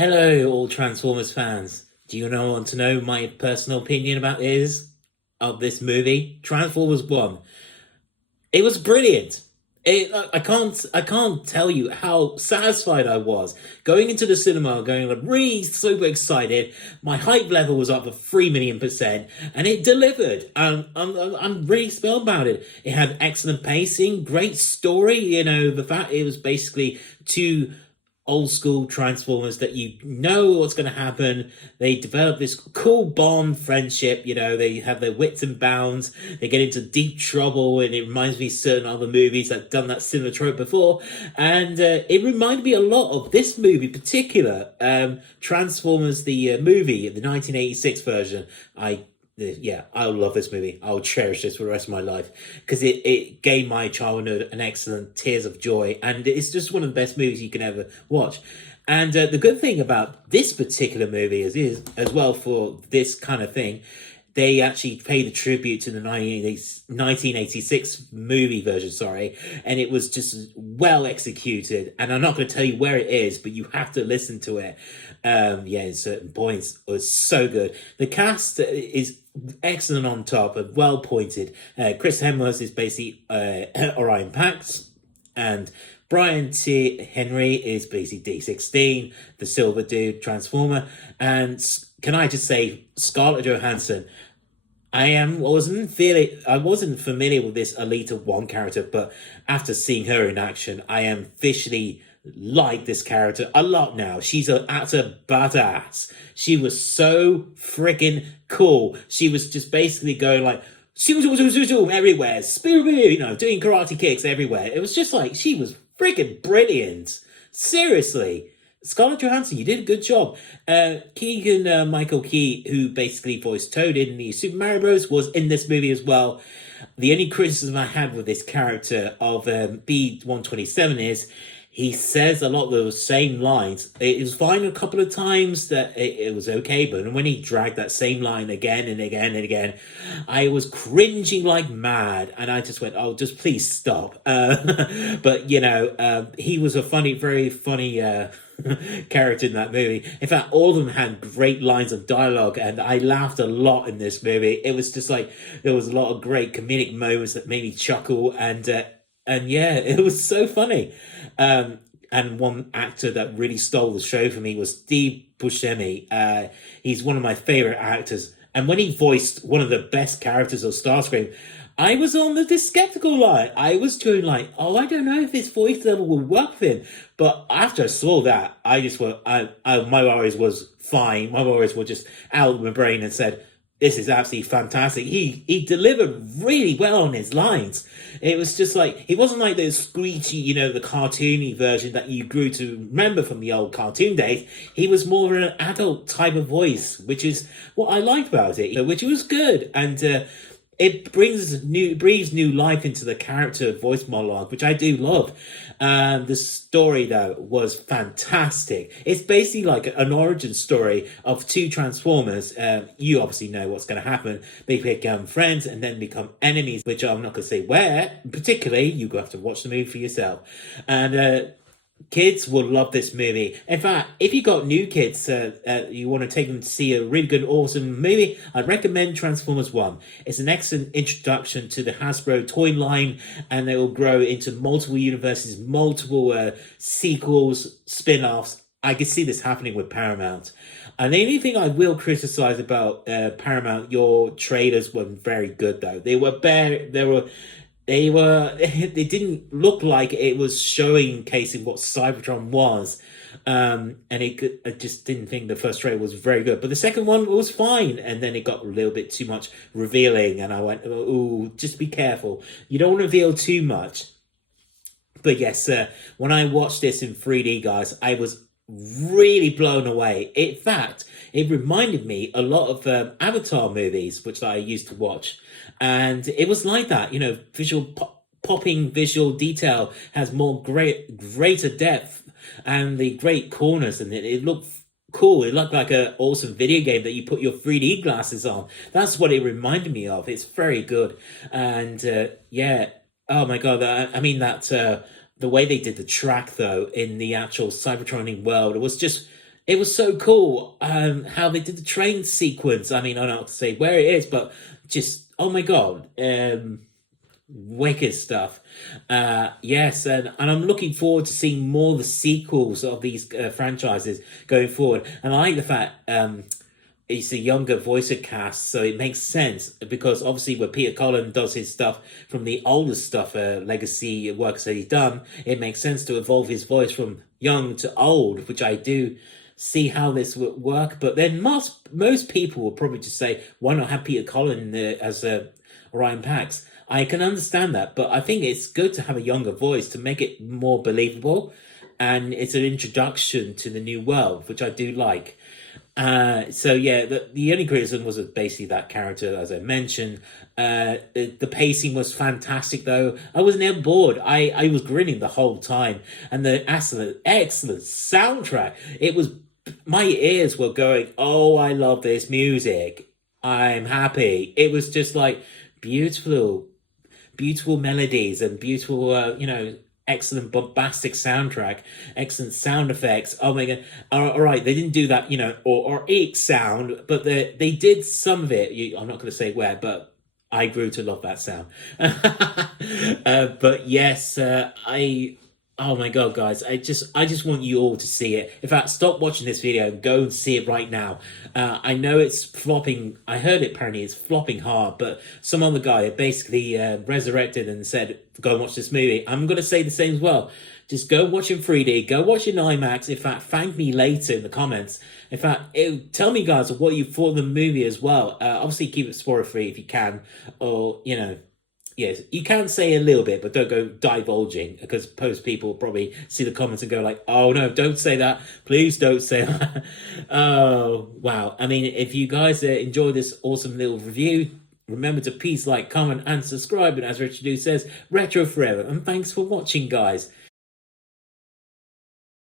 Hello, all Transformers fans. Do you want to know my personal opinion about this movie? Transformers One. It was brilliant. I can't tell you how satisfied I was going into the cinema, going like really super excited. My hype level was up to 3 million%, and it delivered. I'm really spellbound. It had excellent pacing, great story. The fact it was basically two old school Transformers that you know what's going to happen. They develop this cool bond friendship. They have their wits and bounds. They get into deep trouble, and it reminds me of certain other movies that done that similar trope before. And it reminded me a lot of this movie, in particular, Transformers the movie, the 1986 version. I love this movie. I'll cherish this for the rest of my life because it gave my childhood an excellent tears of joy, and it's just one of the best movies you can ever watch. And the good thing about this particular movie is as well for this kind of thing, they actually paid a tribute to the 1986 movie version, sorry, and it was just well executed. And I'm not going to tell you where it is, but you have to listen to it. In certain points, it was so good. The cast is excellent on top and well pointed. Chris Hemsworth is basically Orion Pax, and Brian T. Henry is basically D16, the Silver Dude Transformer. And can I just say, Scarlett Johansson, wasn't familiar with this Alita 1 character, but after seeing her in action, I am officially like this character a lot now. She's an utter badass. She was so freaking cool. She was just basically going like everywhere, doing karate kicks everywhere. It was just like she was freaking brilliant. Seriously. Scarlett Johansson, you did a good job. Keegan Michael Key, who basically voiced Toad in the Super Mario Bros., was in this movie as well. The only criticism I had with this character of B127 is he says a lot of those same lines. It was fine a couple of times that it was okay, but when he dragged that same line again and again and again, I was cringing like mad, and I just went, "Oh, just please stop." But he was a very funny character in that movie. In fact, all of them had great lines of dialogue, and I laughed a lot in this movie. It was just like there was a lot of great comedic moments that made me chuckle, and yeah, it was so funny. And one actor that really stole the show for me was Steve Buscemi. He's one of my favorite actors, and when he voiced one of the best characters of Starscream, I was on the skeptical line. I was doing like, oh, I don't know if his voice level will work for him. But after I saw that, I just went, my worries was fine. My worries were just out of my brain and said, this is absolutely fantastic. He delivered really well on his lines. It was just like, it wasn't like those screechy, the cartoony version that you grew to remember from the old cartoon days. He was more of an adult type of voice, which is what I liked about it, which was good. And it breathes new life into the character voice monologue, which I do love. The story, though, was fantastic. It's basically like an origin story of two Transformers. You obviously know what's going to happen. They become friends and then become enemies, which I'm not going to say where. Particularly, you have to watch the movie for yourself. And kids will love this movie. In fact, if you got new kids, you want to take them to see a really good, awesome movie, I'd recommend Transformers 1. It's an excellent introduction to the Hasbro toy line, and it will grow into multiple universes, multiple sequels, spin-offs. I can see this happening with Paramount. And the only thing I will criticize about Paramount, your trailers weren't very good, though. They didn't look like it was showcasing what Cybertron was. I just didn't think the first trailer was very good. But the second one was fine. And then it got a little bit too much revealing. And I went, oh, just be careful. You don't want to reveal too much. But yes, when I watched this in 3D, guys, I was really blown away. In fact, it reminded me a lot of Avatar movies, which I used to watch. And it was like that, popping visual detail has greater depth, and the great corners, and it looked cool. It looked like an awesome video game that you put your 3D glasses on. That's what it reminded me of. It's very good. And yeah, oh my God. The way they did the track, though, in the actual Cybertronic world, it was just it was so cool how they did the train sequence. I mean, I don't know how to say where it is, but just oh my god, wicked stuff. Yes, and I'm looking forward to seeing more of the sequels of these franchises going forward. And I like the fact it's a younger voice cast, so it makes sense because obviously when Peter Cullen does his stuff from the older stuff, legacy works that he's done, it makes sense to evolve his voice from young to old, which I do see how this would work. But then most people will probably just say, why not have Peter Cullen as Orion Pax? I can understand that, but I think it's good to have a younger voice to make it more believable, and it's an introduction to the new world, which I do like. So yeah, the only criticism was basically that character, as I mentioned. The pacing was fantastic, though. I was never bored. I was grinning the whole time, and the excellent soundtrack. It was my ears were going, "Oh, I love this music. I'm happy." It was just like beautiful melodies and beautiful, excellent bombastic soundtrack, excellent sound effects. Oh my god! All right, they didn't do that, or eek sound, but they did some of it. I'm not going to say where, but I grew to love that sound. But yes, I. Oh my god, guys! I just want you all to see it. In fact, stop watching this video and go and see it right now. I know it's flopping. I heard it apparently it's flopping hard, but some other guy basically resurrected and said, "Go and watch this movie." I'm going to say the same as well. Just go watch in 3D. Go watch in IMAX. In fact, thank me later in the comments. In fact, tell me, guys, what you thought of the movie as well. Obviously, keep it spoiler free if you can, or yes, you can say a little bit, but don't go divulging because most people will probably see the comments and go like, "Oh no, don't say that! Please don't say that." Oh wow! I mean, if you guys enjoy this awesome little review, remember to please like, comment, and subscribe. And as Richard Do says, retro forever. And thanks for watching, guys.